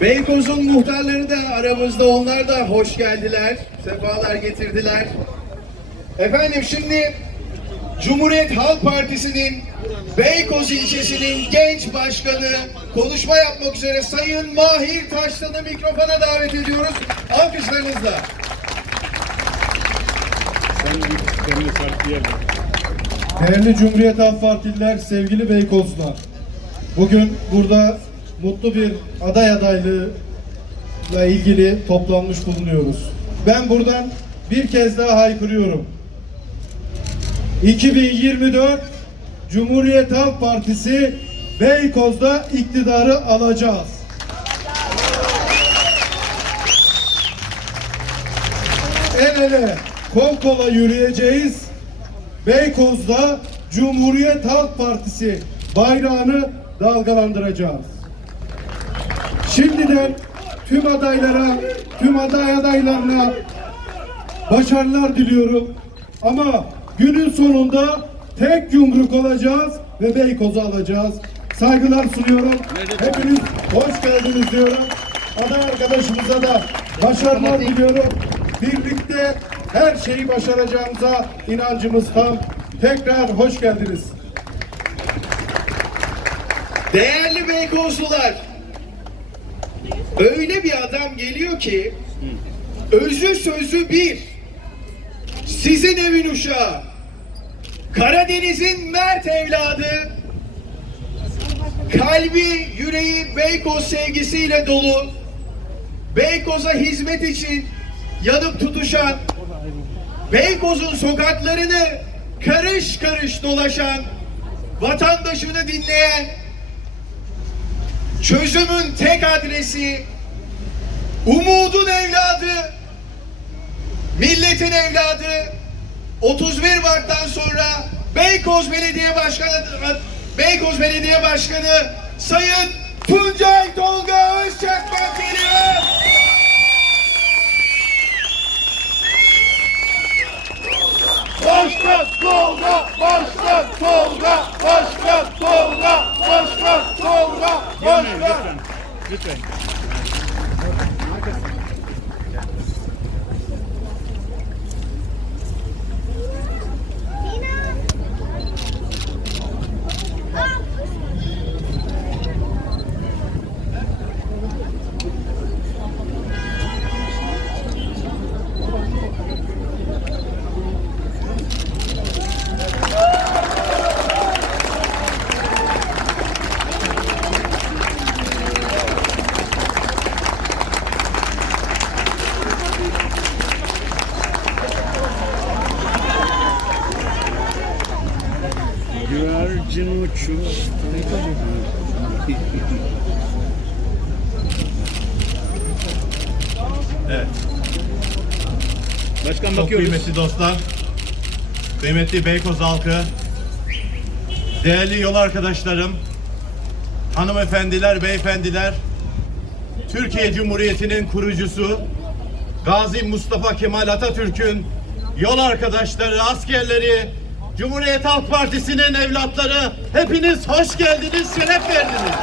Beykoz'un muhtarları da aramızda. Onlar da hoş geldiler. Sefalar getirdiler. Efendim şimdi Cumhuriyet Halk Partisi'nin Beykoz ilçesinin genç başkanı konuşma yapmak üzere Sayın Mahir Taşlan'ı mikrofona davet ediyoruz. Alkışlarınızla. Değerli Cumhuriyet Halk Partililer, sevgili Beykozlular. Bugün burada mutlu bir aday adaylığıyla ilgili toplanmış bulunuyoruz. Ben buradan bir kez daha haykırıyorum. 2024 Cumhuriyet Halk Partisi Beykoz'da iktidarı alacağız. El ele, kol kola yürüyeceğiz. Beykoz'da Cumhuriyet Halk Partisi bayrağını dalgalandıracağız. Şimdiden tüm adaylara, tüm aday adaylarına başarılar diliyorum. Ama günün sonunda tek yumruk olacağız ve Beykoz'u alacağız. Saygılar sunuyorum. Hepiniz hoş geldiniz diyorum. Aday arkadaşımıza da başarılar diliyorum. Birlikte her şeyi başaracağımıza inancımız tam. Tekrar hoş geldiniz. Değerli Beykozlular, öyle bir adam geliyor ki özü sözü bir. Sizin evin uşağı. Karadeniz'in mert evladı. Kalbi, yüreği Beykoz sevgisiyle dolu. Beykoz'a hizmet için yanıp tutuşan, Beykoz'un sokaklarını karış karış dolaşan, vatandaşını dinleyen, çözümün tek adresi, umudun evladı, milletin evladı, 31 Mart'tan sonra Beykoz Belediye Başkanı Beykoz Belediye Başkanı Sayın Tuncay Tolga Özçakmak geliyor. Başkan Tolga, Başkan Tolga, Başkan Tolga, Başkan Tolga, Başkan. Güvercin uçuyor. Evet. Başkan Çok bakıyoruz. kıymetli dostlar, kıymetli Beykoz halkı, değerli yol arkadaşlarım, hanımefendiler, beyefendiler, Türkiye Cumhuriyeti'nin kurucusu Gazi Mustafa Kemal Atatürk'ün yol arkadaşları, askerleri, Cumhuriyet Halk Partisi'nin evlatları hepiniz hoş geldiniz, şeref verdiniz.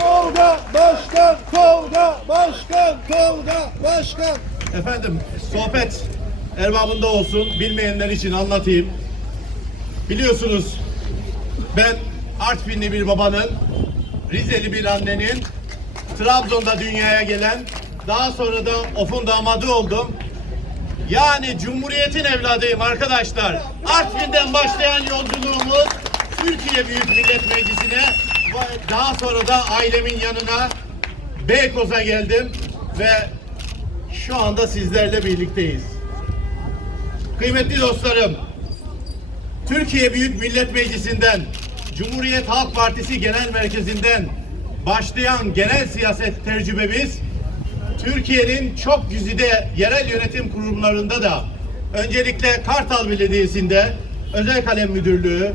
Tolga, Başkan Tolga, Başkan Tolga, Başkan. Efendim sohbet erbabında olsun. Bilmeyenler için anlatayım. Biliyorsunuz ben Artvinli bir babanın, Rizeli bir annenin, Trabzon'da dünyaya gelen, daha sonra da Of'un damadı oldum. Yani Cumhuriyet'in evladıyım arkadaşlar. Artvin'den başlayan yolculuğumuz Türkiye Büyük Millet Meclisi'ne daha sonra da ailemin yanına Beykoz'a geldim ve şu anda sizlerle birlikteyiz. Kıymetli dostlarım, Türkiye Büyük Millet Meclisi'nden, Cumhuriyet Halk Partisi Genel Merkezi'nden başlayan genel siyaset tecrübemiz Türkiye'nin çok güzide yerel yönetim kurumlarında da öncelikle Kartal Belediyesi'nde Özel Kalem Müdürlüğü,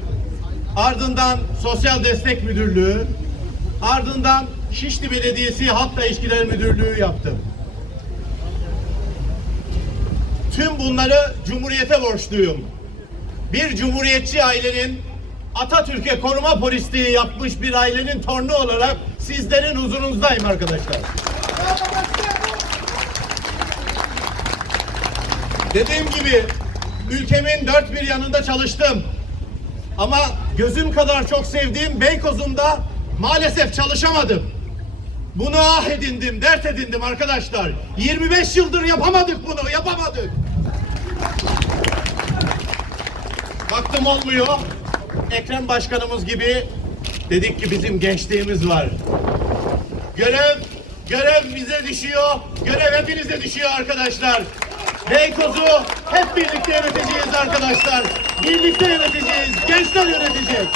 ardından Sosyal Destek Müdürlüğü, ardından Şişli Belediyesi Halkla İlişkiler Müdürlüğü yaptım. Tüm bunları Cumhuriyete borçluyum. Bir cumhuriyetçi ailenin Atatürk'e koruma polisliği yapmış bir ailenin torunu olarak sizlerin huzurunuzdayım arkadaşlar. Dediğim gibi ülkemin dört bir yanında çalıştım. Ama gözüm kadar çok sevdiğim Beykoz'umda maalesef çalışamadım. Bunu ah edindim, dert edindim arkadaşlar. 25 yıldır yapamadık bunu, yapamadık. Baktım olmuyor. Ekrem Başkanımız gibi dedik ki bizim gençliğimiz var. Görev, görev bize düşüyor. Görev hepinize düşüyor arkadaşlar. Beykoz'u hep birlikte yöneteceğiz arkadaşlar. Birlikte yöneteceğiz. Gençler yönetecek.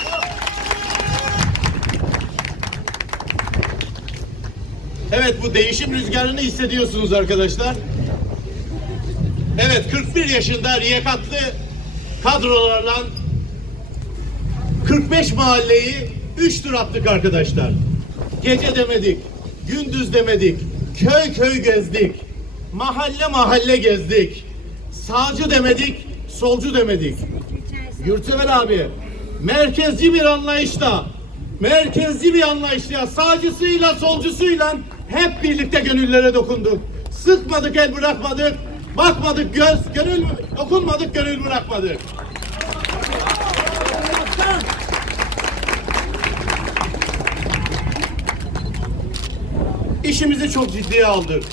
Evet bu değişim rüzgarını hissediyorsunuz arkadaşlar. Evet 41 yaşında liyakatlı kadrolarla 45 mahalleyi 3 tur attık arkadaşlar. Gece demedik, gündüz demedik, köy köy gezdik, mahalle mahalle gezdik. Sağcı demedik, solcu demedik. Yurtsever abi, merkezci bir anlayışla, merkezci bir anlayışla, sağcısıyla, solcusuyla hep birlikte gönüllere dokunduk. Sıkmadık, el bırakmadık, bakmadık göz, gönül, dokunmadık, gönül bırakmadık. İşimizi çok ciddiye aldık.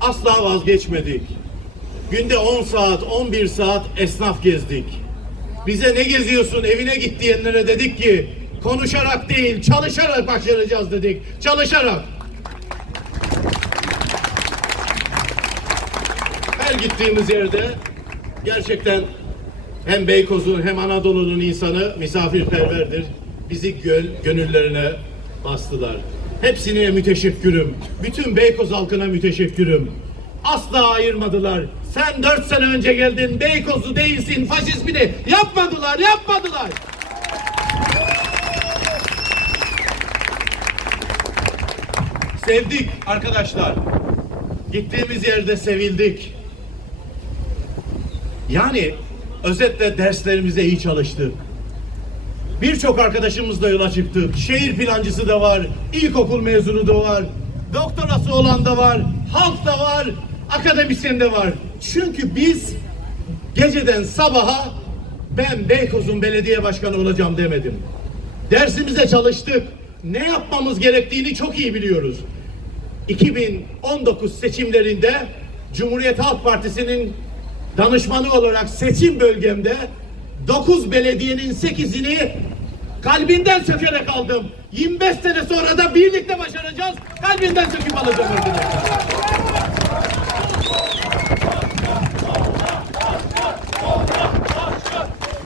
Asla vazgeçmedik. Günde 10 saat, 11 saat esnaf gezdik. Bize ne geziyorsun evine git diyenlere dedik ki konuşarak değil çalışarak başaracağız dedik. Çalışarak. Her gittiğimiz yerde gerçekten hem Beykoz'un hem Anadolu'nun insanı misafirperverdir. Bizi göl, gönüllerine bastılar. Hepsine müteşekkürüm. Bütün Beykoz halkına müteşekkürüm. Asla ayırmadılar. Sen dört sene önce geldin, Beykozlu değilsin, faşist bir de. Yapmadılar, yapmadılar. Sevdik arkadaşlar. Gittiğimiz yerde sevildik. Yani özetle derslerimize iyi çalıştık. Birçok arkadaşımızla yola çıktık. Şehir plancısı da var, ilkokul mezunu da var, doktorası olan da var, halk da var, akademisyen de var. Çünkü biz geceden sabaha ben Beykoz'un belediye başkanı olacağım demedim. Dersimize çalıştık. Ne yapmamız gerektiğini çok iyi biliyoruz. 2019 seçimlerinde Cumhuriyet Halk Partisi'nin danışmanı olarak seçim bölgemde 9 belediyenin 8'ini kalbinden sökerek aldım. 25 sene sonra da birlikte başaracağız. Kalbinden söküp alacağım.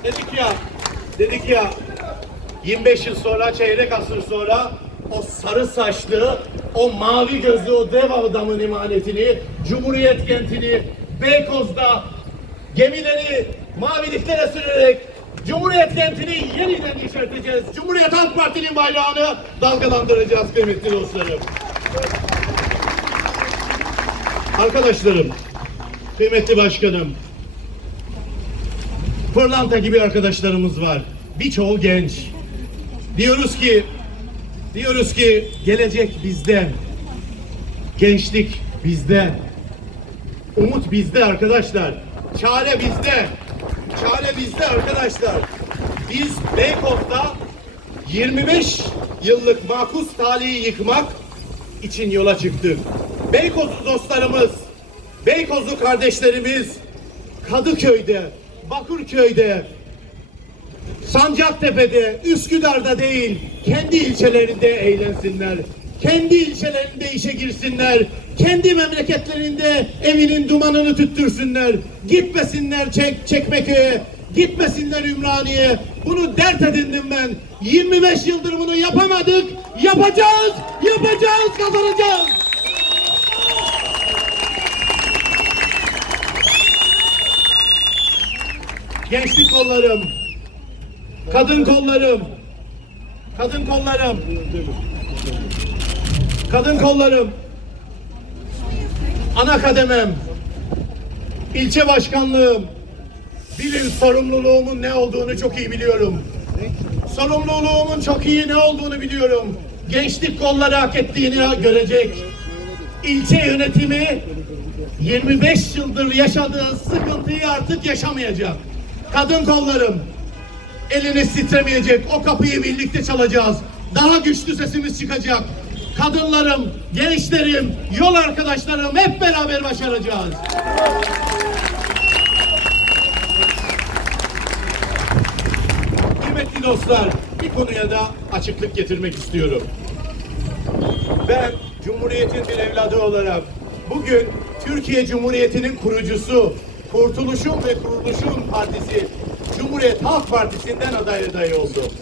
Dedik ya, dedik ya 25 yıl sonra, çeyrek asır sonra o sarı saçlı, o mavi gözlü, o dev adamın emanetini, Cumhuriyet kentini, Beykoz'da gemileri maviliklere sürerek Cumhuriyet kentini yeniden yeşerteceğiz. Cumhuriyet Halk Parti'nin bayrağını dalgalandıracağız kıymetli dostlarım. Arkadaşlarım, kıymetli başkanım, pırlanta gibi arkadaşlarımız var. Birçoğu genç. Diyoruz ki diyoruz ki gelecek bizde. Gençlik bizde. Umut bizde arkadaşlar. Çare bizde. Bizde arkadaşlar. Biz Beykoz'da 25 yıllık makus talihi yıkmak için yola çıktık. Beykozlu dostlarımız, Beykozlu kardeşlerimiz Kadıköy'de, Bakırköy'de, Sancaktepe'de, Üsküdar'da değil, kendi ilçelerinde eğlensinler. Kendi ilçelerinde işe girsinler. Kendi memleketlerinde evinin dumanını tüttürsünler. Gitmesinler çek, Çekmeköy'e, gitmesinler Ümraniye. Bunu dert edindim ben. 25 yıldır bunu yapamadık. Yapacağız, yapacağız, kazanacağız. Gençlik kollarım, kadın kollarım, kadın kollarım, kadın kollarım, ana kademem, ilçe başkanlığım, bilin sorumluluğumun ne olduğunu çok iyi biliyorum. Sorumluluğumun çok iyi ne olduğunu biliyorum. Gençlik kolları hak ettiğini görecek. İlçe yönetimi 25 yıldır yaşadığı sıkıntıyı artık yaşamayacak. Kadın kollarım eliniz titremeyecek. O kapıyı birlikte çalacağız. Daha güçlü sesimiz çıkacak. Kadınlarım, gençlerim, yol arkadaşlarım hep beraber başaracağız. Kıymetli dostlar, bir konuya da açıklık getirmek istiyorum. Ben Cumhuriyet'in bir evladı olarak bugün Türkiye Cumhuriyeti'nin kurucusu, Kurtuluşun ve Kuruluşun Partisi, Cumhuriyet Halk Partisi'nden aday aday oldum.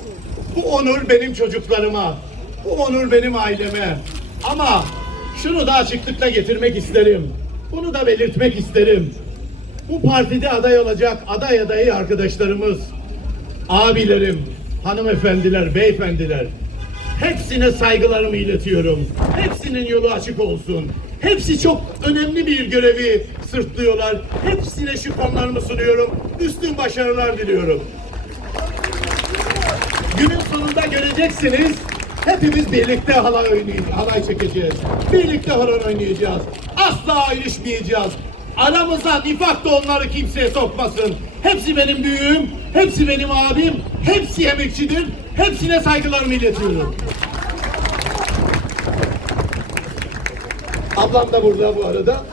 Bu onur benim çocuklarıma, bu onur benim aileme. Ama şunu da açıklıkla getirmek isterim. Bunu da belirtmek isterim. Bu partide aday olacak aday adayı arkadaşlarımız, abilerim, hanımefendiler, beyefendiler hepsine saygılarımı iletiyorum. Hepsinin yolu açık olsun. Hepsi çok önemli bir görevi sırtlıyorlar. Hepsine şükranlarımı sunuyorum. Üstün başarılar diliyorum. Günün sonunda göreceksiniz. Hepimiz birlikte halay oynayacağız, halay çekeceğiz. Birlikte halay oynayacağız. Asla ayrışmayacağız. Aramıza nifak da onları kimseye sokmasın. Hepsi benim büyüğüm, hepsi benim abim, hepsi emekçidir. Hepsine saygılarımı iletiyorum. Ablam da burada bu arada.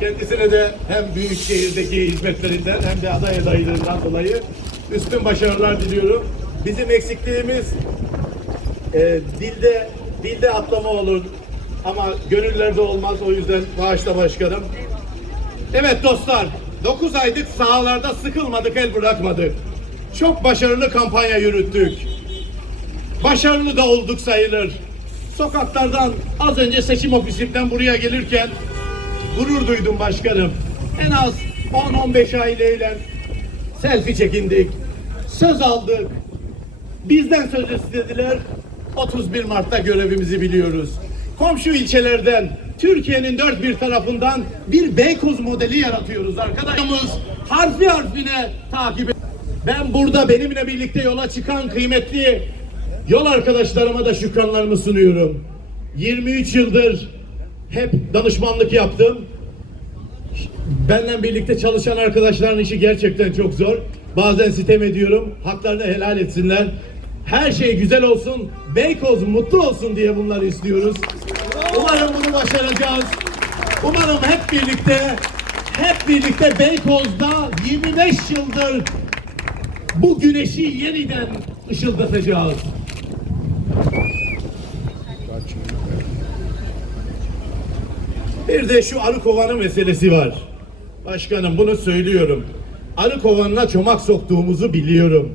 Kendisine de hem büyük şehirdeki hizmetlerinden hem de aday adaylığından dolayı üstün başarılar diliyorum. Bizim eksikliğimiz e, dilde dilde atlama olur ama gönüllerde olmaz. O yüzden bağışla başkanım. Evet dostlar, 9 aylık sahalarda sıkılmadık, el bırakmadık. Çok başarılı kampanya yürüttük. Başarılı da olduk sayılır. Sokaklardan az önce seçim ofisimden buraya gelirken gurur duydum başkanım. En az 10-15 aileyle selfie çekindik. Söz aldık. Bizden söz istediler. 31 Mart'ta görevimizi biliyoruz. Komşu ilçelerden, Türkiye'nin dört bir tarafından bir Beykoz modeli yaratıyoruz arkadaşımız. Harfi harfine takip. Ben burada benimle birlikte yola çıkan kıymetli yol arkadaşlarıma da şükranlarımı sunuyorum. 23 yıldır hep danışmanlık yaptım. Benden birlikte çalışan arkadaşların işi gerçekten çok zor. Bazen sitem ediyorum. Haklarını helal etsinler. Her şey güzel olsun. Beykoz mutlu olsun diye bunları istiyoruz. Umarım bunu başaracağız. Umarım hep birlikte hep birlikte Beykoz'da 25 yıldır bu güneşi yeniden ışıldatacağız. Bir de şu arı kovanı meselesi var. Başkanım bunu söylüyorum. Arı kovanına çomak soktuğumuzu biliyorum.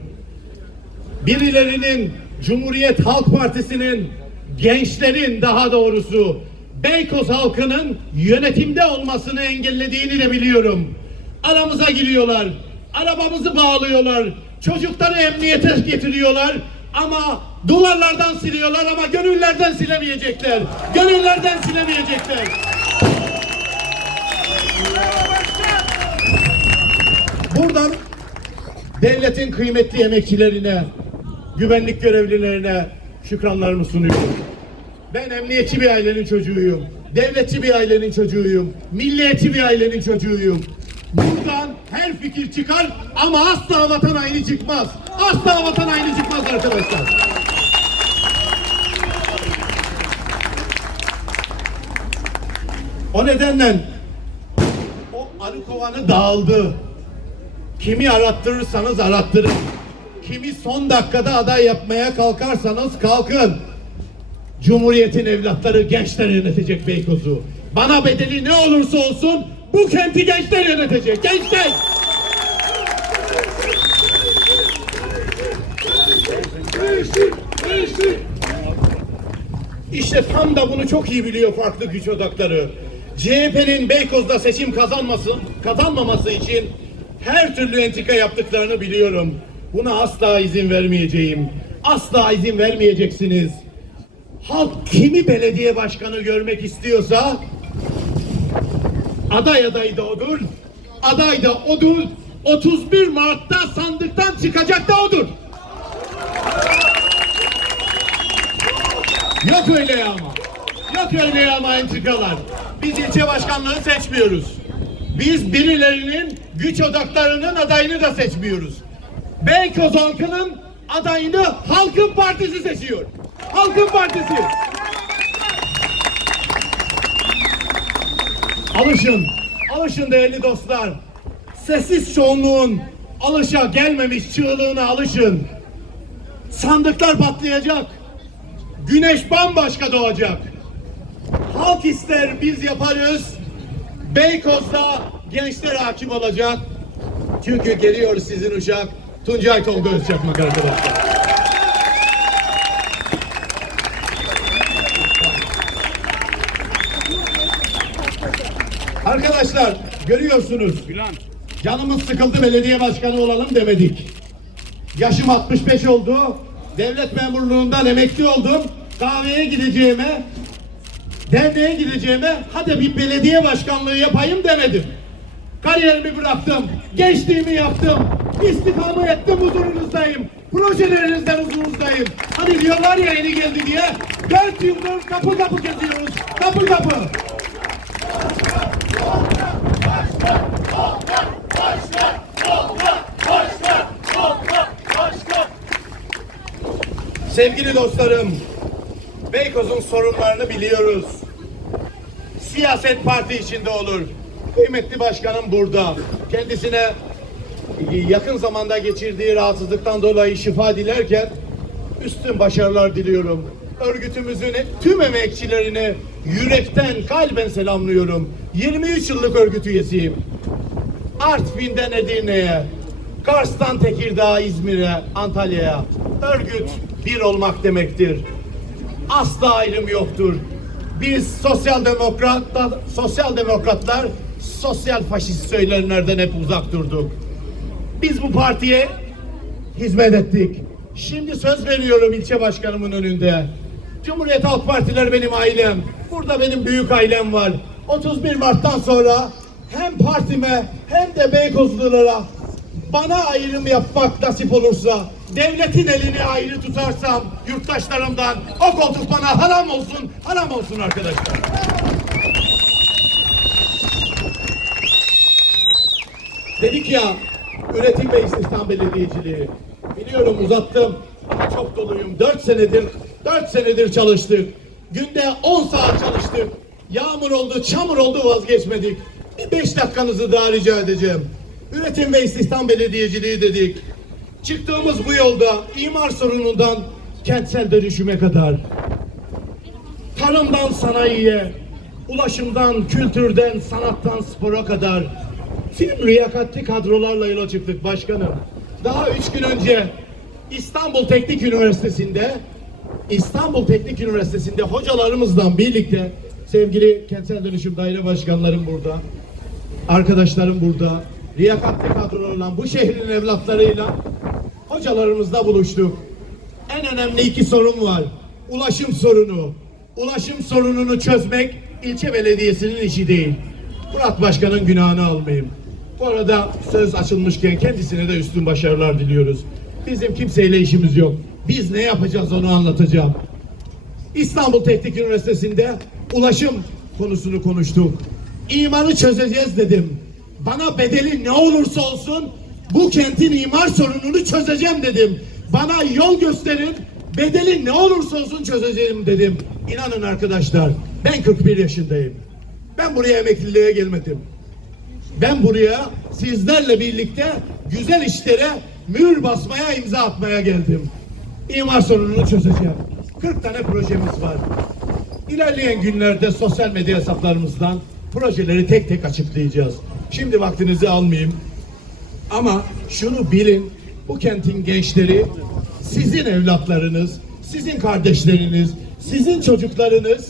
Birilerinin Cumhuriyet Halk Partisi'nin gençlerin daha doğrusu Beykoz halkının yönetimde olmasını engellediğini de biliyorum. Aramıza giriyorlar. Arabamızı bağlıyorlar. Çocukları emniyete getiriyorlar. Ama duvarlardan siliyorlar ama gönüllerden silemeyecekler. Gönüllerden silemeyecekler. Buradan devletin kıymetli emekçilerine, güvenlik görevlilerine şükranlarımı sunuyorum. Ben emniyetçi bir ailenin çocuğuyum. Devletçi bir ailenin çocuğuyum. Milliyetçi bir ailenin çocuğuyum. Buradan her fikir çıkar ama asla vatan haini çıkmaz. Asla vatan haini çıkmaz arkadaşlar. O nedenle o arı kovanı dağıldı. Kimi arattırırsanız arattırın. Kimi son dakikada aday yapmaya kalkarsanız kalkın. Cumhuriyetin evlatları gençler yönetecek Beykoz'u. Bana bedeli ne olursa olsun bu kenti gençler yönetecek. Gençler! İşte tam da bunu çok iyi biliyor farklı güç odakları. CHP'nin Beykoz'da seçim kazanması, kazanmaması için her türlü entrika yaptıklarını biliyorum. Buna asla izin vermeyeceğim. Asla izin vermeyeceksiniz. Halk kimi belediye başkanı görmek istiyorsa aday adayı da odur. Aday da odur. 31 Mart'ta sandıktan çıkacak da odur. Yok öyle yağma. Yok öyle yağma entrikalar. Biz ilçe başkanlığı seçmiyoruz. Biz birilerinin güç odaklarının adayını da seçmiyoruz. Beykoz halkının adayını Halkın Partisi seçiyor. Halkın Partisi. Alışın, alışın değerli dostlar. Sessiz çoğunluğun alışa gelmemiş çığlığına alışın. Sandıklar patlayacak. Güneş bambaşka doğacak. Halk ister biz yaparız. Beykoz'da gençler hakim olacak. Çünkü geliyor sizin uşak. Tuncay Tolga Özçakmak arkadaşlar. Arkadaşlar görüyorsunuz. Canımız sıkıldı belediye başkanı olalım demedik. Yaşım 65 oldu. Devlet memurluğundan emekli oldum. Kahveye gideceğime, derneğe gideceğime hadi bir belediye başkanlığı yapayım demedim. Kariyerimi bıraktım. Gençliğimi yaptım. İstikamı ettim huzurunuzdayım. Projelerinizden huzurunuzdayım. Hani diyorlar ya yeni geldi diye. Dört yıldır kapı kapı geziyoruz. Kapı kapı. Sevgili dostlarım, Beykoz'un sorunlarını biliyoruz. Siyaset parti içinde olur. Kıymetli başkanım burada. Kendisine yakın zamanda geçirdiği rahatsızlıktan dolayı şifa dilerken üstün başarılar diliyorum. Örgütümüzün tüm emekçilerini yürekten, kalben selamlıyorum. 23 yıllık örgüt üyesiyim. Artvin'den Edirne'ye, Kars'tan Tekirdağ, İzmir'e, Antalya'ya. Örgüt bir olmak demektir. Asla ayrım yoktur. Biz sosyal demokrat, sosyal demokratlar sosyal faşist söylemlerden hep uzak durduk. Biz bu partiye hizmet ettik. Şimdi söz veriyorum ilçe başkanımın önünde. Cumhuriyet Halk Partiler benim ailem. Burada benim büyük ailem var. 31 Mart'tan sonra hem partime hem de Beykozlulara bana ayrım yapmak nasip olursa, devletin elini ayrı tutarsam yurttaşlarımdan o koltuk bana haram olsun, haram olsun arkadaşlar. Dedik ya üretim ve istihdam belediyeciliği. Biliyorum uzattım çok doluyum. Dört senedir, dört senedir çalıştık. Günde 10 saat çalıştık. Yağmur oldu, çamur oldu vazgeçmedik. Bir beş dakikanızı daha rica edeceğim. Üretim ve istihdam belediyeciliği dedik. Çıktığımız bu yolda imar sorunundan kentsel dönüşüme kadar tarımdan sanayiye, ulaşımdan, kültürden, sanattan, spora kadar tüm liyakatli kadrolarla yola çıktık başkanım. Daha üç gün önce İstanbul Teknik Üniversitesi'nde İstanbul Teknik Üniversitesi'nde hocalarımızla birlikte sevgili kentsel dönüşüm daire başkanlarım burada, arkadaşlarım burada, liyakatli kadrolarla bu şehrin evlatlarıyla hocalarımızla buluştuk. En önemli iki sorun var. Ulaşım sorunu. Ulaşım sorununu çözmek ilçe belediyesinin işi değil. Murat Başkan'ın günahını almayayım. Bu arada söz açılmışken kendisine de üstün başarılar diliyoruz. Bizim kimseyle işimiz yok. Biz ne yapacağız onu anlatacağım. İstanbul Teknik Üniversitesi'nde ulaşım konusunu konuştuk. İmarı çözeceğiz dedim. Bana bedeli ne olursa olsun bu kentin imar sorununu çözeceğim dedim. Bana yol gösterin, bedeli ne olursa olsun çözeceğim dedim. İnanın arkadaşlar, ben 41 yaşındayım. Ben buraya emekliliğe gelmedim. Ben buraya sizlerle birlikte güzel işlere mühür basmaya, imza atmaya geldim. İmar sorununu çözeceğim. 40 tane projemiz var. İlerleyen günlerde sosyal medya hesaplarımızdan projeleri tek tek açıklayacağız. Şimdi vaktinizi almayayım. Ama şunu bilin, bu kentin gençleri sizin evlatlarınız, sizin kardeşleriniz, sizin çocuklarınız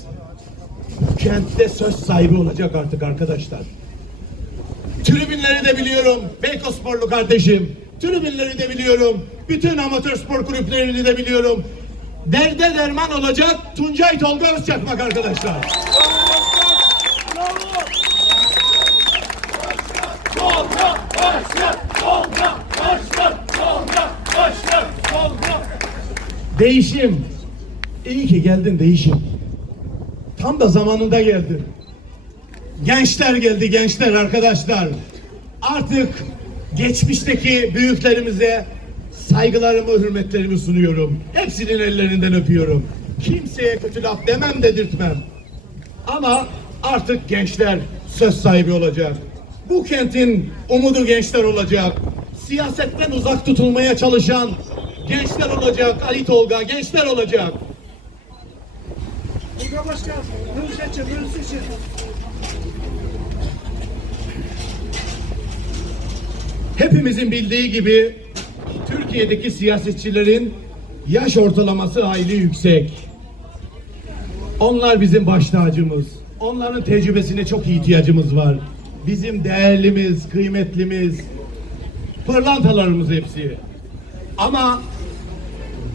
bu kentte söz sahibi olacak artık arkadaşlar. Tribünleri de biliyorum. Beykozsporlu kardeşim. Tribünleri de biliyorum. Bütün amatör spor kulüplerini de biliyorum. Derde derman olacak Tuncay Tolga Özçakmak arkadaşlar. Değişim, İyi ki geldin değişim. Tam da zamanında geldin. Gençler geldi gençler arkadaşlar. Artık geçmişteki büyüklerimize saygılarımı, hürmetlerimi sunuyorum. Hepsinin ellerinden öpüyorum. Kimseye kötü laf demem dedirtmem. Ama artık gençler söz sahibi olacak. Bu kentin umudu gençler olacak. Siyasetten uzak tutulmaya çalışan gençler olacak. Ali Tolga gençler olacak. Hepimizin bildiği gibi Türkiye'deki siyasetçilerin yaş ortalaması hayli yüksek. Onlar bizim baş tacımız. Onların tecrübesine çok ihtiyacımız var. Bizim değerlimiz, kıymetlimiz, pırlantalarımız hepsi. Ama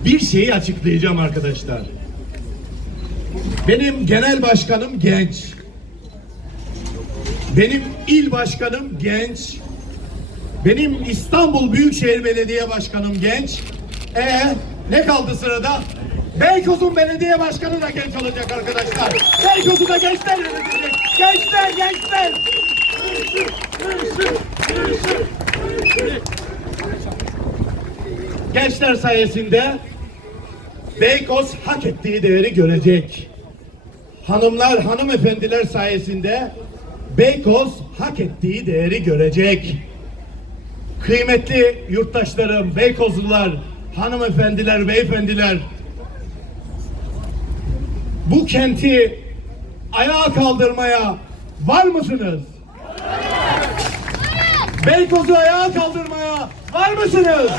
bir şeyi açıklayacağım arkadaşlar. Benim genel başkanım genç. Benim il başkanım genç. Benim İstanbul Büyükşehir Belediye Başkanım genç. E ne kaldı sırada? Beykoz'un belediye başkanı da genç olacak arkadaşlar. Beykoz'u da gençler yönetecek. Gençler, gençler. Gençler sayesinde Beykoz hak ettiği değeri görecek. Hanımlar, hanımefendiler sayesinde Beykoz hak ettiği değeri görecek. Kıymetli yurttaşlarım, Beykozlular, hanımefendiler, beyefendiler, bu kenti ayağa kaldırmaya var mısınız? Beykoz'u ayağa kaldırmaya var mısınız?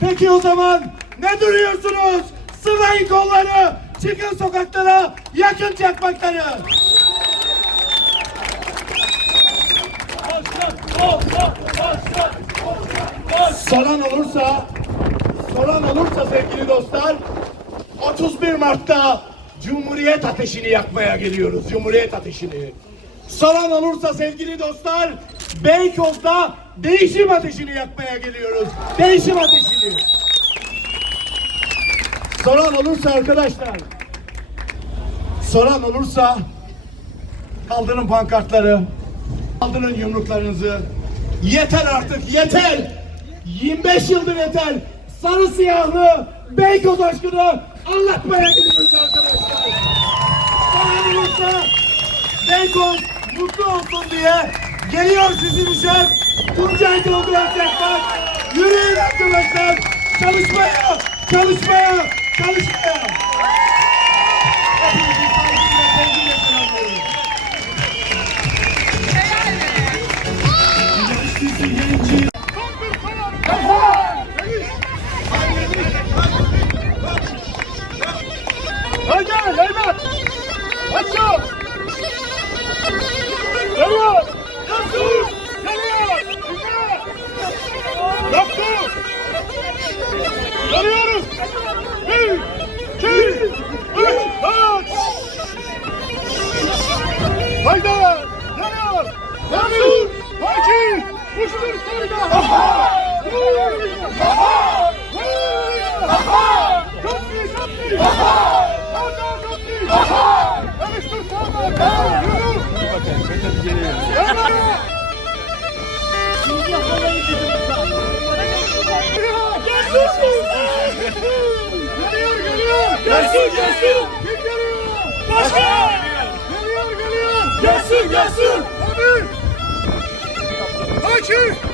Peki o zaman ne duruyorsunuz? Sıvayın kolları, çıkın sokaklara, yakın çakmakları. Soran olursa, soran olursa sevgili dostlar, 31 Mart'ta Cumhuriyet ateşini yakmaya geliyoruz. Cumhuriyet ateşini. Soran olursa sevgili dostlar, Beykoz'da değişim ateşini yakmaya geliyoruz. Değişim ateşini. Soran olursa arkadaşlar, soran olursa kaldırın pankartları, kaldırın yumruklarınızı. Yeter artık, yeter! 25 yıldır yeter! Sarı siyahlı Beykoz aşkını anlatmaya gidiyoruz arkadaşlar. Olursa Beykoz mutlu olsun diye geliyor sizi düşen Tuncay dolduracaklar. Yürüyün arkadaşlar. Çalışmaya, çalışmaya, çalışmaya. Geliyoruz. Bir, iki, üç, dört. Haydi. Geliyor. Yaptı. Haydi. Uçtur sayda. Vur. Vur. Çok iyi, çok iyi. Orada Gelsin, gelsin. Kim geliyor? Başkan. Geliyor, geliyor. Gelsin, gelsin. Hadi. Hadi.